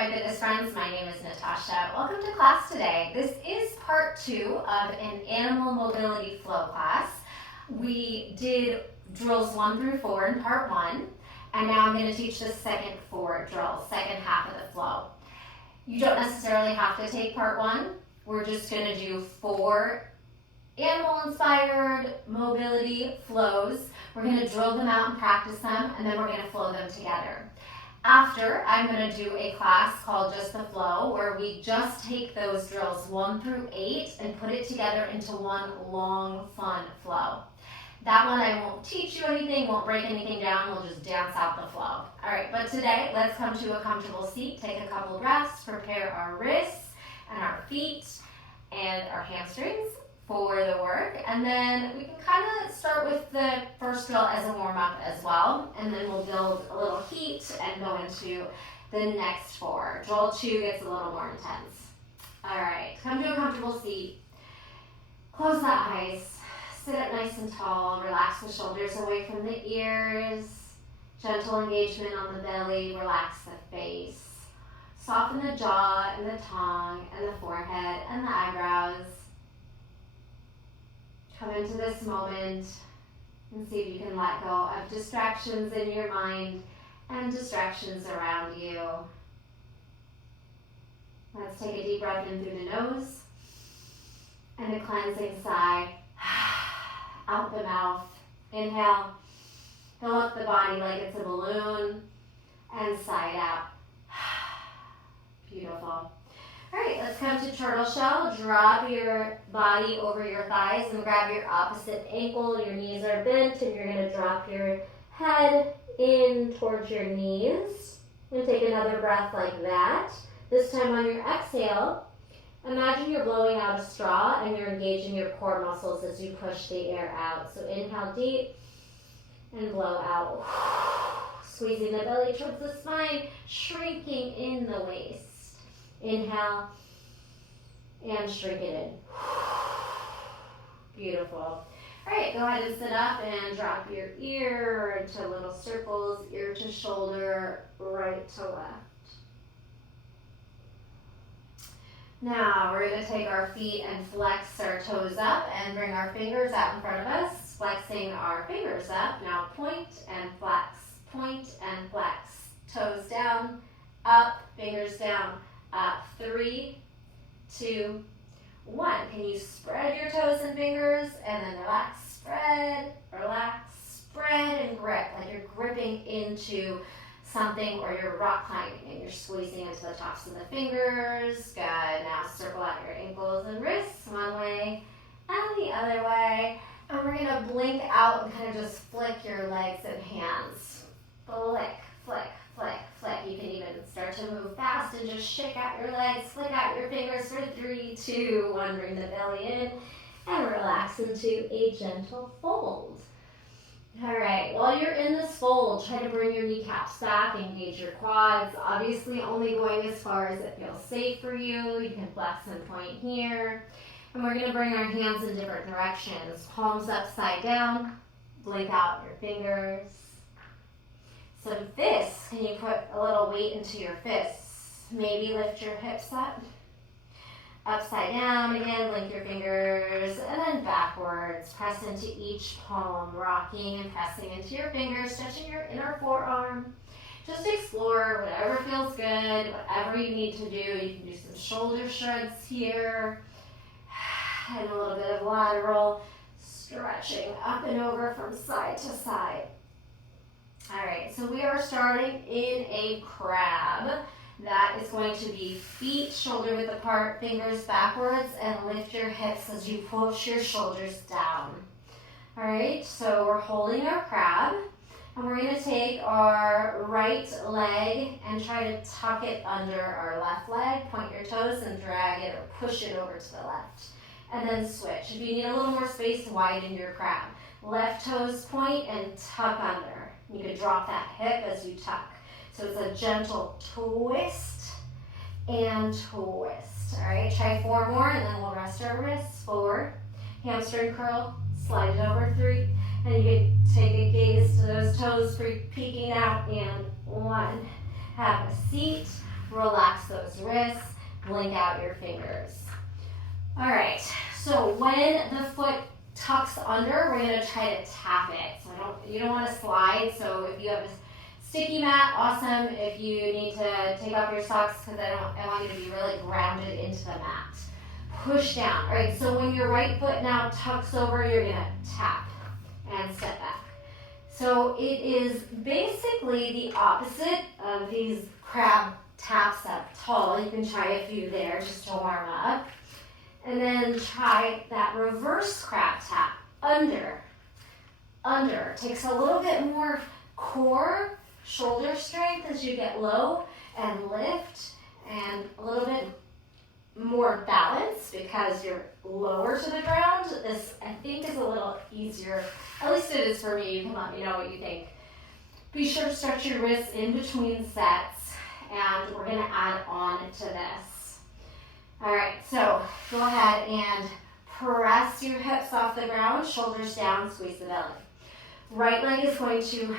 my fitness friends, my name is Natasha. Welcome to class today. This is part 2 of an animal mobility flow class. We did drills 1 through 4 in part 1, and now I'm going to teach the second 4 drills, second half of the flow. You don't necessarily have to take part 1. We're just going to do 4 animal-inspired mobility flows. We're going to drill them out and practice them, and then we're going to flow them together. After, I'm going to do a class called Just the Flow, where we just take those drills 1 through 8 and put it together into one long, fun flow. That one I won't teach you anything, won't break anything down, we'll just dance out the flow. All right, but today, let's come to a comfortable seat, take a couple breaths, prepare our wrists and our feet and our hamstrings for the work, and then we can kind of start with the first drill as a warm-up as well, and then we'll build a little heat and go into the next 4. Drill 2 gets a little more intense. All right, come to a comfortable seat, close the eyes, sit up nice and tall, relax the shoulders away from the ears, gentle engagement on the belly, relax the face, soften the jaw and the tongue and the forehead and the eyebrows. Come into this moment and see if you can let go of distractions in your mind and distractions around you. Let's take a deep breath in through the nose and a cleansing sigh out the mouth. Inhale, fill up the body like it's a balloon, and sigh it out. Beautiful. All right, let's come to turtle shell. Drop your body over your thighs and grab your opposite ankle. Your knees are bent, and you're going to drop your head in towards your knees. And take another breath like that. This time on your exhale, imagine you're blowing out a straw and you're engaging your core muscles as you push the air out. So inhale deep and blow out. Squeezing the belly towards the spine, shrinking in the waist. Inhale and shrink it in. Beautiful. All right, go ahead and sit up and drop your ear into little circles, ear to shoulder, right to left. Now we're going to take our feet and flex our toes up and bring our fingers out in front of us, flexing our fingers up. Now point and flex. Toes down, up, fingers down. Up, 3, 2, 1. Can you spread your toes and fingers and then relax, spread, and grip, like you're gripping into something, or you're rock climbing and you're squeezing into the tops of the fingers. Good. Now circle out your ankles and wrists one way and the other way. And we're going to blink out and kind of just flick your legs and hands. Flick, flick, flick, flick. You can even start to move fast and just shake out your legs, flick out your fingers for 3, 2, 1. Bring the belly in and relax into a gentle fold. All right, while you're in this fold, try to bring your kneecaps back, engage your quads. Obviously only going as far as it feels safe for you. You can flex and point here. And we're going to bring our hands in different directions. Palms upside down, blink out your fingers. So fists, can you put a little weight into your fists? Maybe lift your hips up. Upside down again, blink your fingers, and then backwards. Press into each palm, rocking and pressing into your fingers, stretching your inner forearm. Just explore whatever feels good, whatever you need to do. You can do some shoulder shrugs here, and a little bit of lateral stretching up and over from side to side. All right, so we are starting in a crab. That is going to be feet shoulder width apart, fingers backwards, and lift your hips as you push your shoulders down. All right, so we're holding our crab, and we're going to take our right leg and try to tuck it under our left leg. Point your toes and drag it or push it over to the left. And then switch. If you need a little more space, widen your crab. Left toes point and tuck under. You could drop that hip as you tuck. So it's a gentle twist and twist. All right, try 4 more and then we'll rest our wrists. 4, hamstring curl, slide it over. 3, and you can take a gaze to those toes peeking out. And 1, have a seat. Relax those wrists. Blink out your fingers. All right, so when the foot tucks under, we're gonna try to tap it. So you don't wanna slide, so if you have a sticky mat, awesome. If you need to take off your socks, because I want you to be really grounded into the mat. Push down. All right, so when your right foot now tucks over, you're gonna tap and step back. So it is basically the opposite of these crab taps up tall. You can try a few there just to warm up. And then try that reverse crab tap. Under. Under. Takes a little bit more core, shoulder strength as you get low and lift, and a little bit more balance because you're lower to the ground. This, I think, is a little easier. At least it is for me. You can let me know what you think. Be sure to stretch your wrists in between sets, and we're going to add on to this. All right, so go ahead and press your hips off the ground, shoulders down, squeeze the belly. Right leg is going to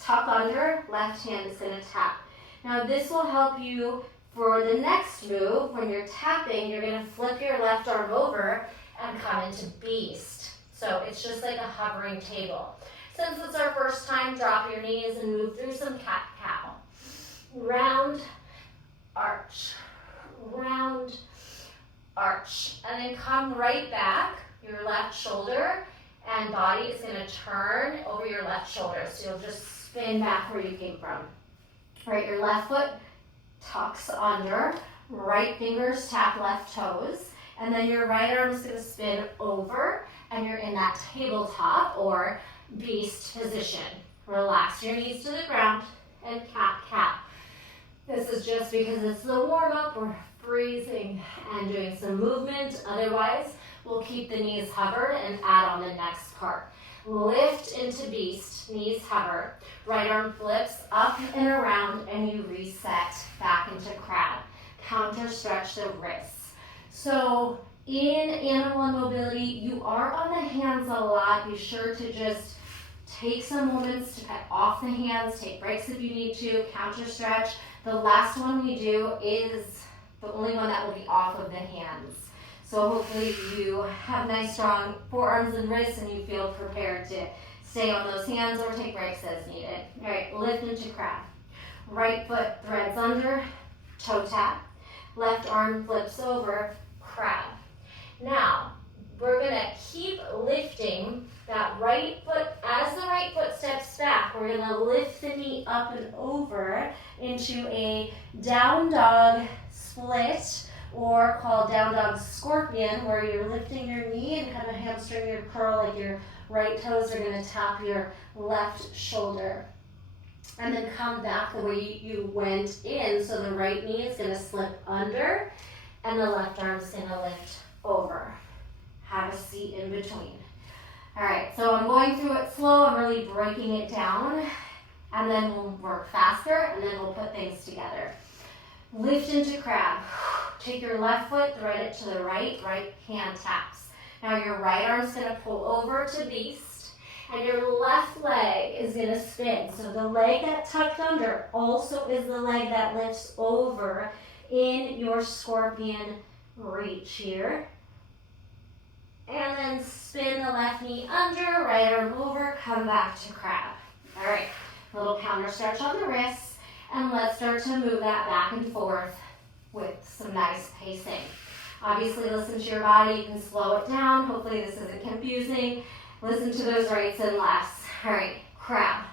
tuck under, left hand is going to tap. Now this will help you for the next move. When you're tapping, you're going to flip your left arm over and come into beast. So it's just like a hovering table. Since it's our first time, drop your knees and move through some cat-cow. Round, arch, round, arch. And then come right back. Your left shoulder and body is going to turn over your left shoulder. So you'll just spin back where you came from. All right, your left foot tucks under. Right fingers tap left toes. And then your right arm is going to spin over. And you're in that tabletop or beast position. Relax your knees to the ground and cat-cow. This is just because it's the warm-up. We're freezing and doing some movement. Otherwise, we'll keep the knees hovered and add on the next part. Lift into beast, knees hover. Right arm flips up and around, and you reset back into crab. Counter stretch the wrists. So in animal mobility, you are on the hands a lot. Be sure to just take some moments to cut off the hands. Take breaks if you need to. Counter stretch. The last one we do is the only one that will be off of the hands. So hopefully you have nice strong forearms and wrists and you feel prepared to stay on those hands or take breaks as needed. All right, lift into crab. Right foot threads under, toe tap. Left arm flips over, crab. Now, we're gonna keep lifting that right foot. As the right foot steps back, we're gonna lift the knee up and over into a down dog split, or called down dog scorpion, where you're lifting your knee and kind of hamstring your curl, like your right toes are gonna tap your left shoulder. And then come back the way you went in, so the right knee is gonna slip under and the left arm is gonna lift over. Have a seat in between. All right, so I'm going through it slow. I'm really breaking it down, and then we'll work faster, and then we'll put things together. Lift into crab. Take your left foot, thread it to the right hand taps. Now your right arm's gonna pull over to beast, and your left leg is gonna spin. So the leg that tucked under also is the leg that lifts over in your scorpion reach here. And then spin the left knee under, right arm over, come back to crab. All right, a little counter stretch on the wrists, and let's start to move that back and forth with some nice pacing. Obviously, listen to your body. You can slow it down. Hopefully this isn't confusing. Listen to those rights and lefts. All right, crab.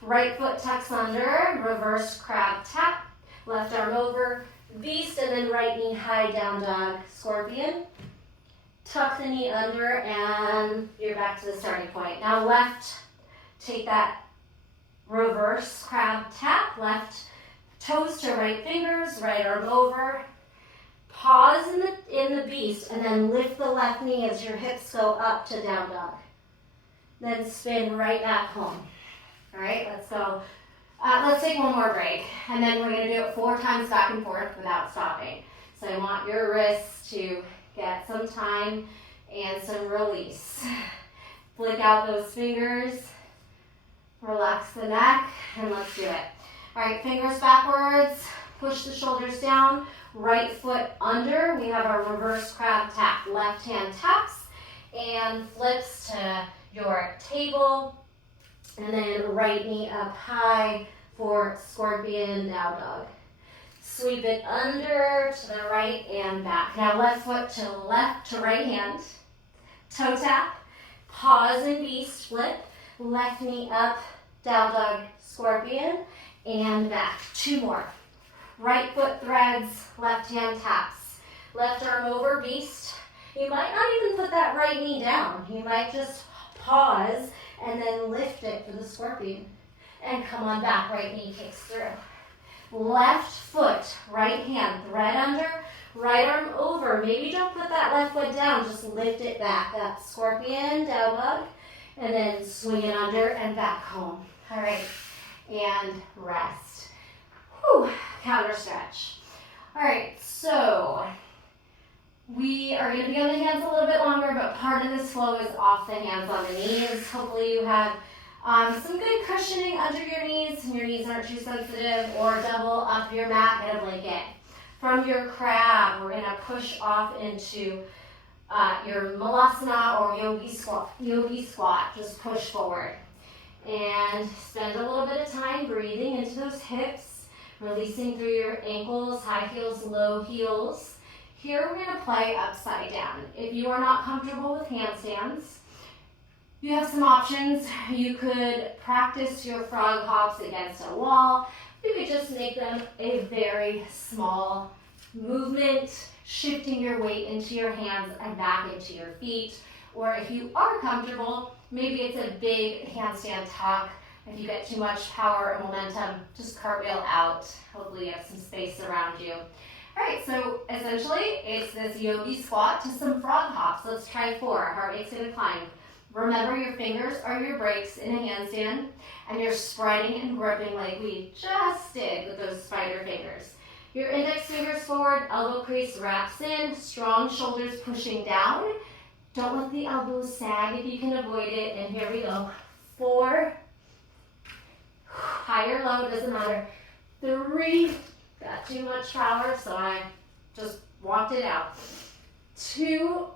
Right foot tucks under, reverse crab tap, left arm over, beast, and then right knee high, down dog, scorpion. Tuck the knee under, and you're back to the starting point. Now left, take that reverse crab tap, left toes to right fingers, right arm over. Pause in the beast, and then lift the left knee as your hips go up to down dog. Then spin right back home. All right, let's go. Let's take one more break, and then we're gonna do it 4 times back and forth without stopping. So I want your wrists to get some time and some release. Flick out those fingers, relax the neck, and let's do it. All right, fingers backwards, push the shoulders down, right foot under. We have our reverse crab tap. Left hand taps and flips to your table. And then right knee up high for scorpion down dog. Sweep it under to the right and back. Now left foot to left to right hand. Toe tap. Pause and beast flip. Left knee up, down dog, scorpion, and back. 2 more. Right foot threads, left hand taps. Left arm over, beast. You might not even put that right knee down. You might just pause and then lift it for the scorpion. And come on back, right knee kicks through. Left foot, right hand, thread under, right arm over. Maybe don't put that left foot down, just lift it back up. Scorpion, down dog, and then swing it under and back home. All right, and rest. Whew, counter stretch. All right, so we are going to be on the hands a little bit longer, but part of this flow is off the hands on the knees. Hopefully you have some good cushioning under your knees, and your knees aren't too sensitive, or double up your mat, get a blanket. From your crab, we're going to push off into your malasana or yogi squat. Just push forward. And spend a little bit of time breathing into those hips, releasing through your ankles, high heels, low heels. Here we're going to play upside down. If you are not comfortable with handstands, you have some options. You could practice your frog hops against a wall. You could just make them a very small movement, shifting your weight into your hands and back into your feet. Or if you are comfortable, maybe it's a big handstand tuck. If you get too much power or momentum, just cartwheel out. Hopefully you have some space around you. All right, so essentially it's this yogi squat to some frog hops. Let's try 4. Heart rate's gonna climb. Remember, your fingers are your brakes in a handstand, and you're spreading and gripping like we just did with those spider fingers. Your index fingers forward, elbow crease wraps in, strong shoulders pushing down. Don't let the elbows sag if you can avoid it, and here we go. 4, high or low, doesn't matter. 3, got too much power, so I just walked it out. 2,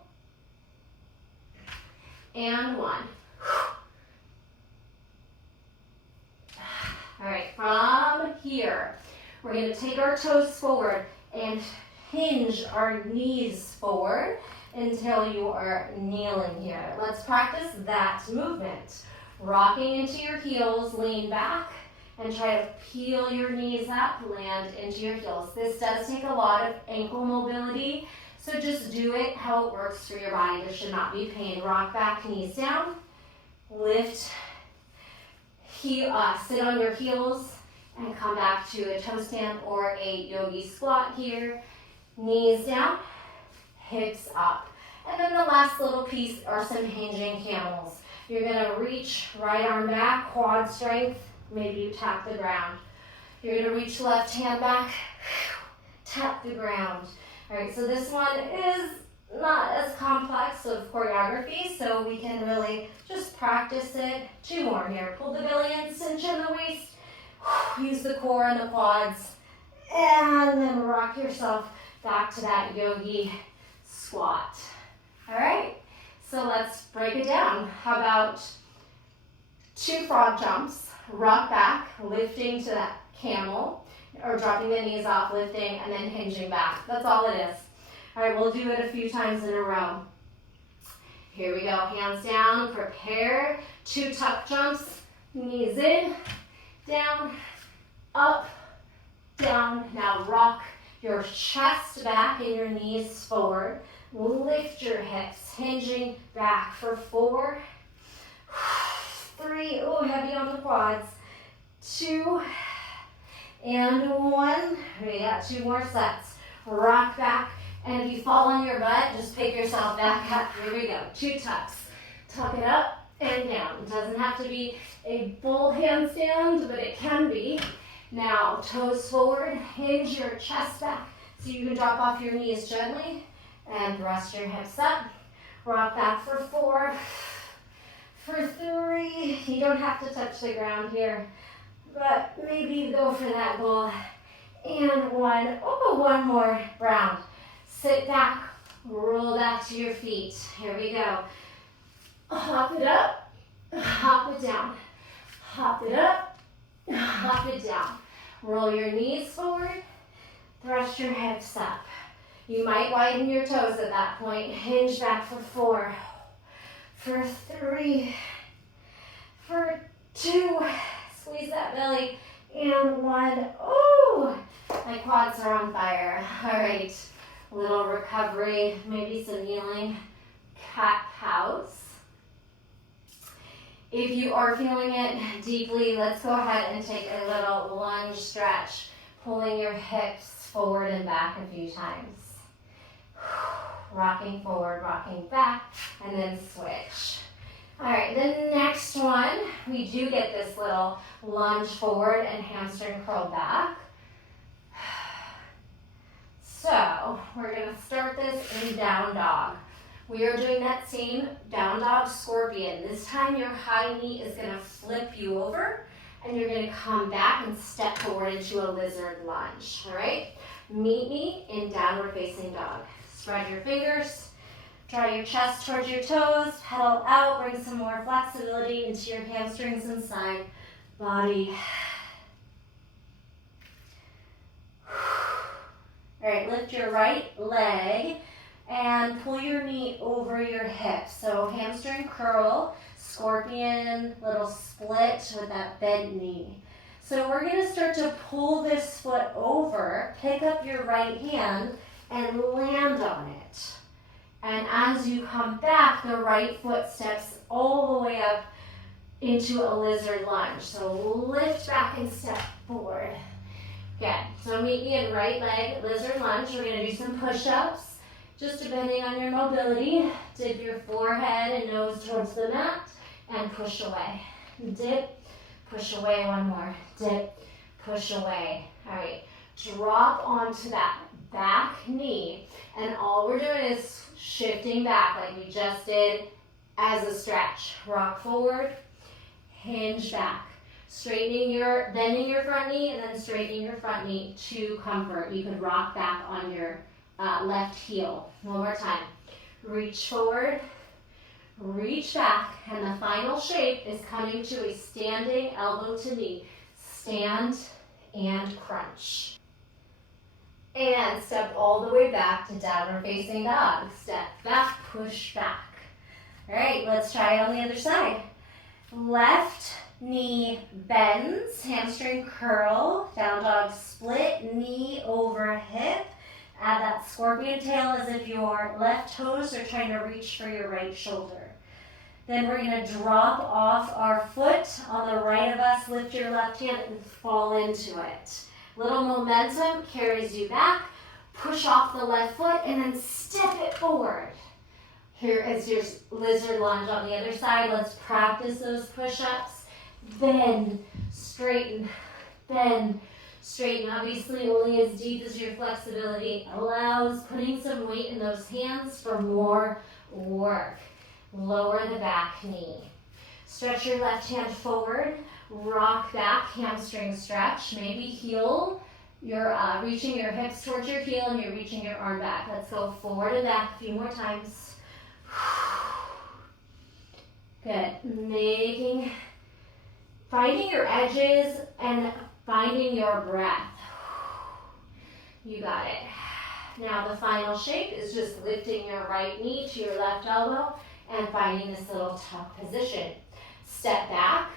and 1. All right, from here, we're going to take our toes forward and hinge our knees forward until you are kneeling here. Let's practice that movement. Rocking into your heels, lean back, and try to peel your knees up, land into your heels. This does take a lot of ankle mobility, so just do it how it works for your body. There should not be pain. Rock back, knees down, lift, sit on your heels, and come back to a toe stand or a yogi squat here. Knees down, hips up. And then the last little piece are some hinging camels. You're gonna reach right arm back, quad strength, maybe you tap the ground. You're gonna reach left hand back, tap the ground. All right, so this one is not as complex of choreography, so we can really just practice it. 2 more here. Pull the belly in, cinch in the waist, use the core and the quads, and then rock yourself back to that yogi squat. All right, so let's break it down. How about 2 frog jumps, rock back, lifting to that camel, or dropping the knees off, lifting, and then hinging back. That's all it is. All right, we'll do it a few times in a row. Here we go, hands down, prepare. 2 tuck jumps, knees in, down, up, down. Now rock your chest back and your knees forward. Lift your hips, hinging back for 4, 3, oh, heavy on the quads, 2, and 1. We got 2 more sets. Rock back, and if you fall on your butt, just pick yourself back up. Here we go. 2 tucks. Tuck it up and down. It doesn't have to be a full handstand, but it can be. Now, toes forward, hinge your chest back so you can drop off your knees gently and thrust your hips up. Rock back for 4, for 3. You don't have to touch the ground here, but maybe you go for that goal. and one. Oh, one more round. Sit back, roll back to your feet. Here we go. Hop it up, hop it down. Hop it up, hop it down. Roll your knees forward, thrust your hips up. You might widen your toes at that point. Hinge back for 4, for 3, for 2. Squeeze that belly, and 1. Ooh, my quads are on fire. All right, little recovery, maybe some healing. Cat-cows. If you are feeling it deeply, let's go ahead and take a little lunge stretch, pulling your hips forward and back a few times. Rocking forward, rocking back, and then switch. All right, the next one, we do get this little lunge forward and hamstring curl back. So we're gonna start this in down dog. We are doing that same down dog scorpion. This time your high knee is gonna flip you over and you're gonna come back and step forward into a lizard lunge, all right? Meet me in downward facing dog. Spread your fingers, draw your chest towards your toes, pedal out, bring some more flexibility into your hamstrings and side body. All right, lift your right leg and pull your knee over your hip. So hamstring curl, scorpion, little split with that bent knee. So we're gonna start to pull this foot over, pick up your right hand and land on it. And as you come back, the right foot steps all the way up into a lizard lunge. So lift back and step forward. Good. So meet me in right leg, lizard lunge. We're gonna do some push-ups. Just depending on your mobility, dip your forehead and nose towards the mat and push away. Dip, push away, one more. Dip, push away. All right, drop onto that back knee. And all we're doing is shifting back like we just did as a stretch. Rock forward, hinge back. Bending your front knee and then straightening your front knee to comfort. You could rock back on your left heel. One more time. Reach forward, reach back, and the final shape is coming to a standing elbow to knee. Stand and crunch. And step all the way back to downward facing dog. Step back, push back. All right, let's try it on the other side. Left knee bends, hamstring curl, down dog split, knee over hip. Add that scorpion tail as if your left toes are trying to reach for your right shoulder. Then we're going to drop off our foot on the right of us, lift your left hand and fall into it. Little momentum carries you back, push off the left foot and then step it forward. Here is your lizard lunge on the other side. Let's practice those push-ups. Bend, straighten, bend, straighten. Obviously only as deep as your flexibility allows. Putting some weight in those hands for more work. Lower the back knee. Stretch your left hand forward. Rock back, hamstring stretch. Maybe heel. You're reaching your hips towards your heel and you're reaching your arm back. Let's go forward and back a few more times. Good. Finding your edges and finding your breath. You got it. Now the final shape is just lifting your right knee to your left elbow and finding this little tuck position. Step back,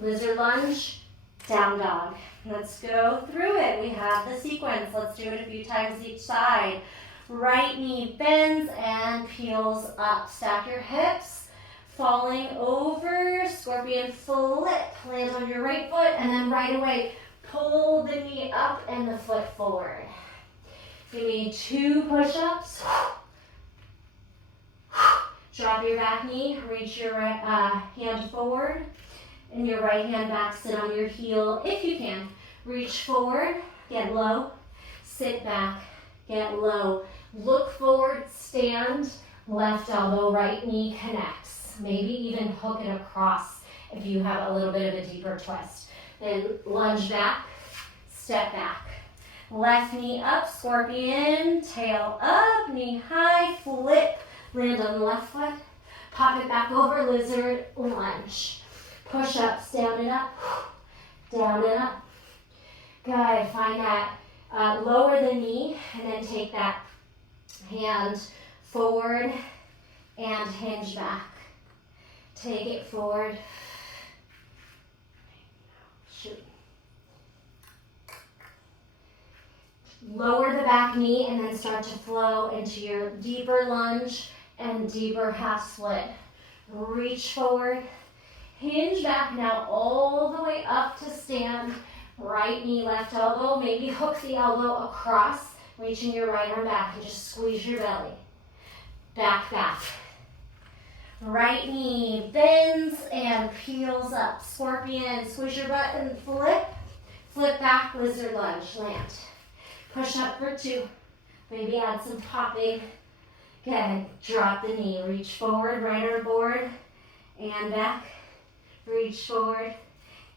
lizard lunge, down dog. Let's go through it. We have the sequence. Let's do it a few times each side. Right knee bends and peels up. Stack your hips, falling over, scorpion flip, land on your right foot, and then right away, pull the knee up and the foot forward. Give me 2 push-ups. Drop your back knee, reach your hand forward, and your right hand back, sit on your heel if you can. Reach forward, get low, sit back, get low. Look forward, stand, left elbow, right knee connects. Maybe even hook it across if you have a little bit of a deeper twist. Then lunge back, step back. Left knee up, scorpion, tail up, knee high, flip, land on the left foot, pop it back over, lizard lunge. Push ups, down and up, down and up. Good, find that, lower the knee, and then take that hand forward and hinge back. Take it forward. Shoot. Lower the back knee and then start to flow into your deeper lunge and deeper half split. Reach forward, hinge back now all the way up to stand. Right knee, left elbow, maybe hook the elbow across, reaching your right arm back and just squeeze your belly. Back, back. Right knee bends and peels up. Scorpion, squish your butt and flip. Flip back, lizard lunge, land. Push up for 2. Maybe add some popping. Good. Drop the knee. Reach forward, right arm forward, and back. Reach forward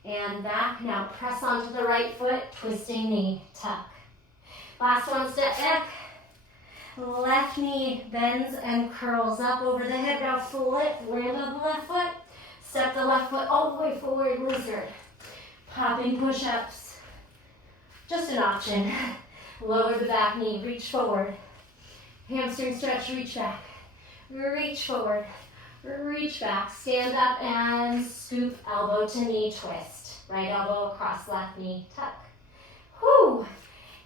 and back. Now press onto the right foot, twisting knee, tuck. Last one, step back. Left knee bends and curls up over the hip. Now flip, land on the left foot. Step the left foot all the way forward, lizard. Popping push-ups. Just an option. Lower the back knee, reach forward. Hamstring stretch, reach back. Reach forward, reach back. Stand up and scoop elbow to knee twist. Right elbow across, left knee, tuck. Whoo!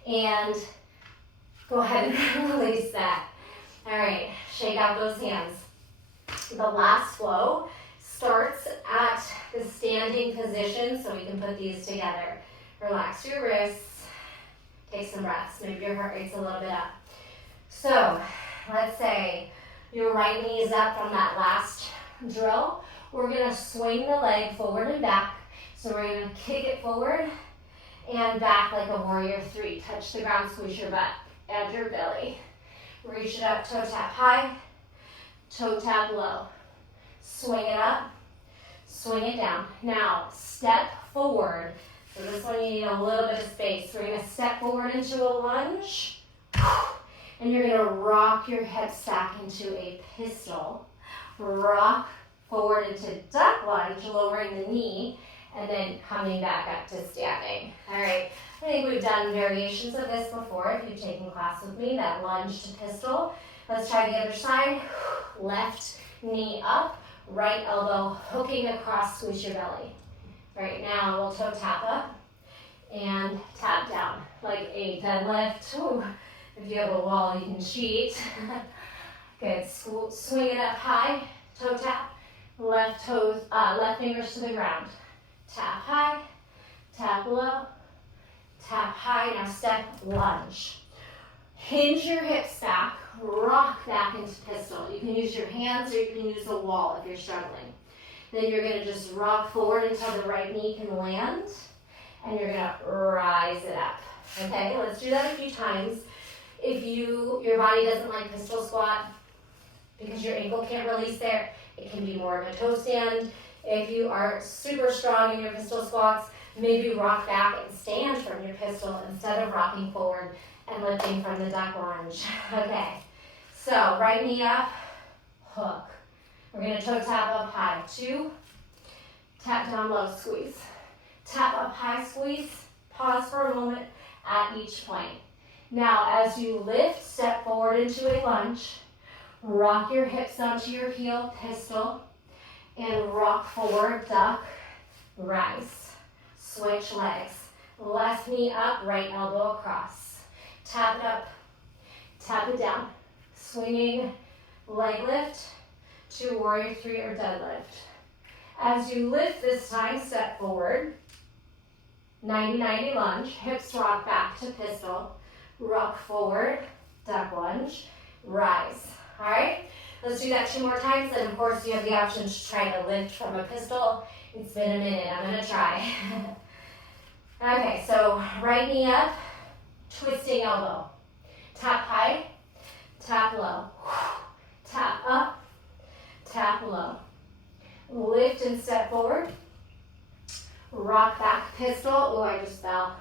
And go ahead and release that. All right, shake out those hands. The last flow starts at the standing position, so we can put these together. Relax your wrists, take some breaths. Maybe your heart rate's a little bit up. So, let's say your right knee is up from that last drill. We're gonna swing the leg forward and back. So we're gonna kick it forward and back like a warrior 3. Touch the ground, squeeze your butt. Add your belly. Reach it up, toe tap high, toe tap low. Swing it up, swing it down. Now, step forward. So this one you need a little bit of space. We're gonna step forward into a lunge, and you're gonna rock your hips back into a pistol. Rock forward into duck lunge, lowering the knee, and then coming back up to standing. All right. I think we've done variations of this before if you've taken class with me, that lunge to pistol. Let's try the other side. Left knee up, right elbow hooking across, squeeze your belly. Right now we'll toe tap up and tap down like a deadlift. Ooh, if you have a wall, you can cheat. Good, swing it up high, toe tap, left fingers to the ground. Tap high, tap low, tap high. Now step lunge. Hinge your hips back, rock back into pistol. You can use your hands or you can use the wall if you're struggling. Then you're gonna just rock forward until the right knee can land, and you're gonna rise it up. Okay, let's do that a few times. If your body doesn't like pistol squat because your ankle can't release there, it can be more of a toe stand. If you are super strong in your pistol squats, maybe rock back and stand from your pistol instead of rocking forward and lifting from the duck lunge. Okay, so right knee up, hook. We're gonna toe tap up high. 2, tap down low, squeeze. Tap up high, squeeze. Pause for a moment at each point. Now, as you lift, step forward into a lunge. Rock your hips onto your heel, pistol, and rock forward, duck, rise. Switch legs. Left knee up, right elbow across. Tap it up, tap it down. Swinging leg lift to warrior 3 or deadlift. As you lift this time, step forward. 90-90 lunge, hips rock back to pistol. Rock forward, duck lunge, rise. All right, let's do that 2 more times. And of course, you have the option to try to lift from a pistol. It's been a minute, I'm gonna try. Okay, so right knee up, twisting elbow. Tap high, tap low. Tap up, tap low. Lift and step forward. Rock back, pistol. Oh, I just fell.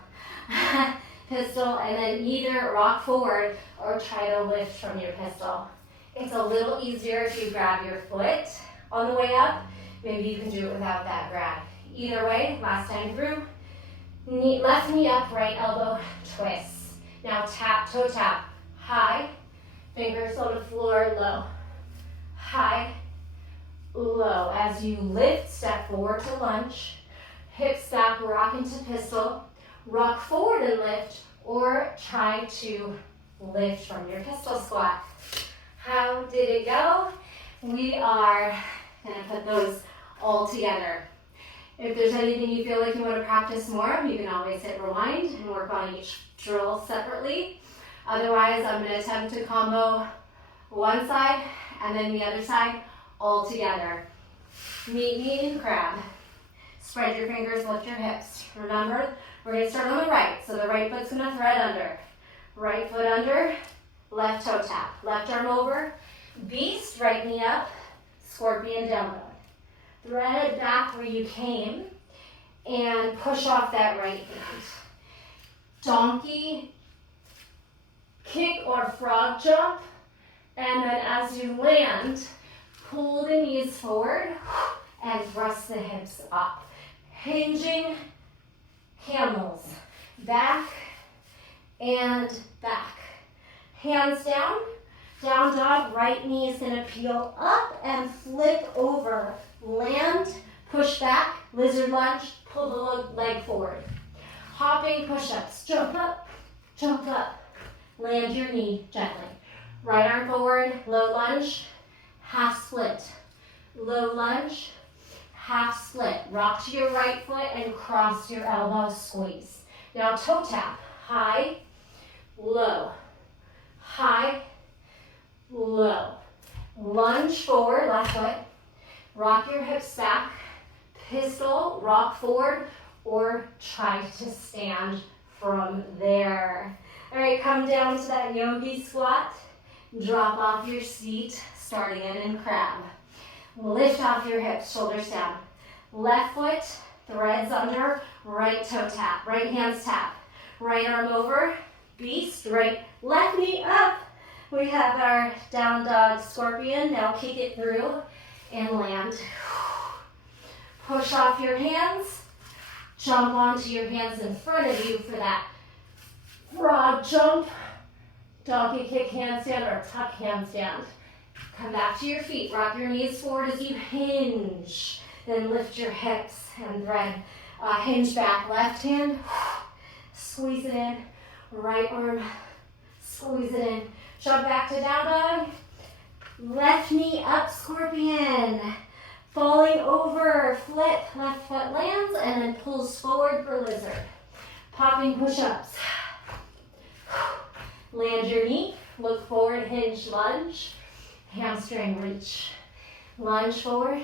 pistol, and then either rock forward or try to lift from your pistol. It's a little easier if you grab your foot on the way up. Maybe you can do it without that grab. Either way, last time through, left knee up, right elbow twist. Now tap, toe tap, high, fingers on the floor, low, high, low. As you lift, step forward to lunge, hips back, rock into pistol, rock forward and lift, or try to lift from your pistol squat. How did it go? We are going to put those all together. If there's anything you feel like you want to practice more, you can always hit rewind and work on each drill separately. Otherwise, I'm going to attempt to combo one side and then the other side all together. Meet me in crab. Spread your fingers, lift your hips. Remember, we're going to start on the right, so the right foot's going to thread under. Right foot under, left toe tap. Left arm over, beast, right knee up, scorpion down dog. Thread back where you came and push off that right hand. Donkey, kick or frog jump, and then as you land, pull the knees forward and thrust the hips up. Hinging camels, back and back. Hands down, down dog, right knee is gonna peel up and flip over. Land, push back, lizard lunge, pull the leg forward. Hopping push-ups, jump up, land your knee gently. Right arm forward, low lunge, half split. Low lunge, half split. Rock to your right foot and cross your elbow, squeeze. Now toe tap, high, low, high, low. Lunge forward, left foot. Rock your hips back, pistol, rock forward, or try to stand from there. All right, come down to that yogi squat. Drop off your seat, starting it in crab. Lift off your hips, shoulders down. Left foot, threads under, right toe tap, right hands tap. Right arm over, beast, right, left knee up. We have our down dog scorpion. Now kick it through and land. Push off your hands. Jump onto your hands in front of you for that frog jump, donkey kick handstand, or tuck handstand. Come back to your feet. Rock your knees forward as you hinge. Then lift your hips and thread. Hinge back. Left hand, squeeze it in. Right arm, squeeze it in. Jump back to down dog. Left knee up, scorpion. Falling over, flip, left foot lands, and then pulls forward for lizard. Popping push-ups. Land your knee, look forward, hinge, lunge. Hamstring reach. Lunge forward,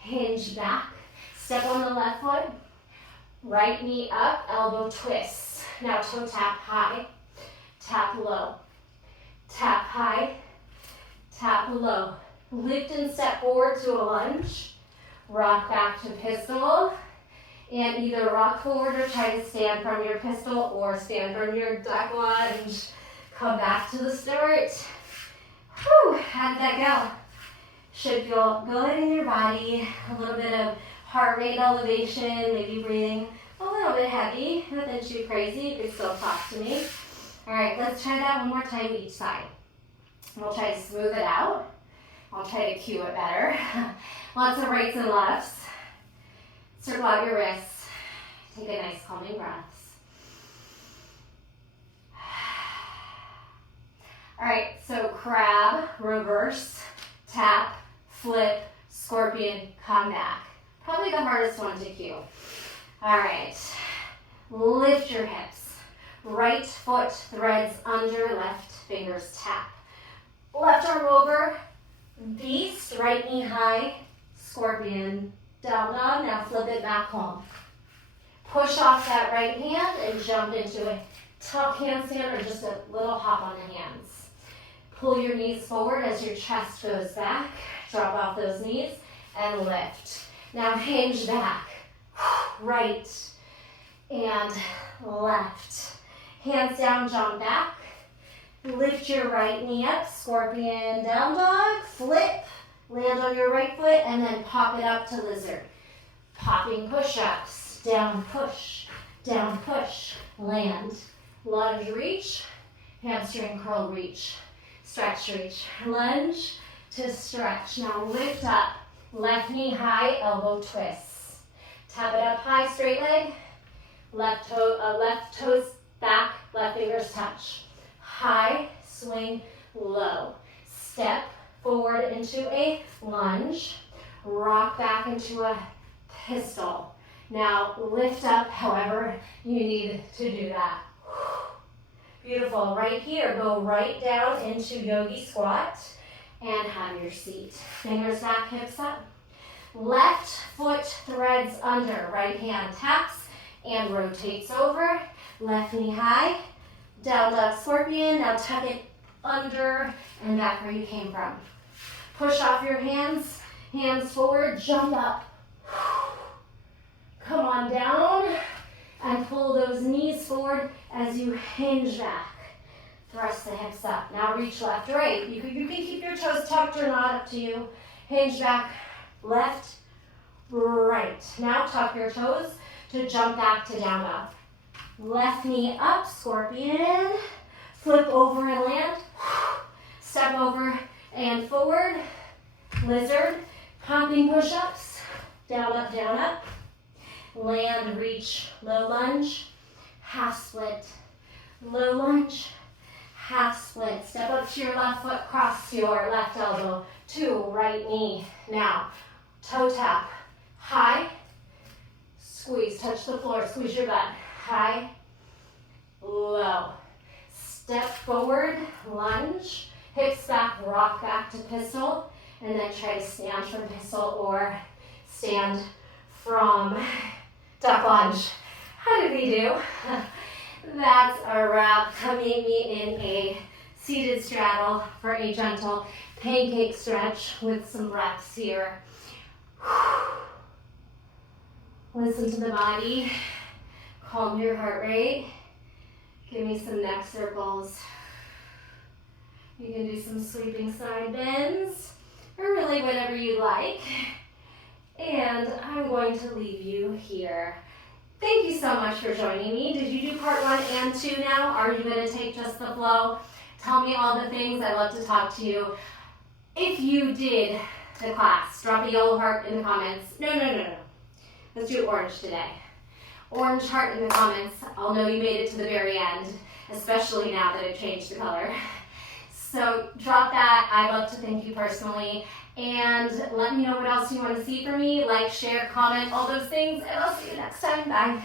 hinge back. Step on the left foot. Right knee up, elbow twists. Now toe tap high, tap low. Tap high, tap low. Lift and step forward to a lunge. Rock back to pistol. And either rock forward or try to stand from your pistol or stand from your duck lunge. Come back to the start. Whew, how did that go? Should feel good in your body. A little bit of heart rate elevation, maybe breathing a little bit heavy. Nothing too crazy, you can still talk to me. All right, let's try that one more time each side. We'll try to smooth it out. I'll try to cue it better. Lots of rights and lefts. Circle out your wrists. Take a nice calming breath. All right, so crab, reverse, tap, flip, scorpion, come back. Probably the hardest one to cue. All right, lift your hips. Right foot threads under, left fingers tap. Left arm over, beast, right knee high, scorpion, down dog. Now flip it back home. Push off that right hand and jump into a tuck handstand or just a little hop on the hands. Pull your knees forward as your chest goes back. Drop off those knees and lift. Now hinge back. Right and left. Hands down, jump back. Lift your right knee up, scorpion down dog, flip, land on your right foot, and then pop it up to lizard. Popping push-ups, down push, land. Lunge reach, hamstring curl reach, stretch reach. Lunge to stretch. Now lift up, left knee high, elbow twists. Tap it up high, straight leg. Left toes back, left fingers touch. High, swing, low. Step forward into a lunge. Rock back into a pistol. Now lift up however you need to do that. Beautiful. Right here, go right down into yogi squat and have your seat. Fingers back, hips up. Left foot threads under. Right hand taps and rotates over. Left knee high. Down dog scorpion. Now tuck it under and back where you came from. Push off your hands. Hands forward. Jump up. Come on down and pull those knees forward as you hinge back. Thrust the hips up. Now reach left, right. You can keep your toes tucked or not, up to you. Hinge back, left, right. Now tuck your toes to jump back to down dog. Left knee up, scorpion. Flip over and land. Step over and forward. Lizard. Popping push-ups. Down, up, down, up. Land, reach, low lunge, half split. Low lunge, half split. Step up to your left foot, cross your left elbow to right knee. Now, toe tap, high, squeeze, touch the floor, squeeze your butt. High, low. Step forward, lunge, hips back, rock back to pistol, and then try to stand from pistol or stand from duck lunge. How did we do? That's a wrap. Come meet me in a seated straddle for a gentle pancake stretch with some breaths here. Listen to the body. Calm your heart rate. Give me some neck circles. You can do some sweeping side bends, or really whatever you like. And I'm going to leave you here. Thank you so much for joining me. Did you do part 1 and 2 now? Are you going to take just the flow? Tell me all the things. I love to talk to you. If you did the class, drop a yellow heart in the comments. No. Let's do orange today. Orange heart in the comments. I'll know you made it to the very end, especially now that it changed the color. So drop that. I'd love to thank you personally. And let me know what else you want to see from me. Like, share, comment, all those things. And I'll see you next time. Bye.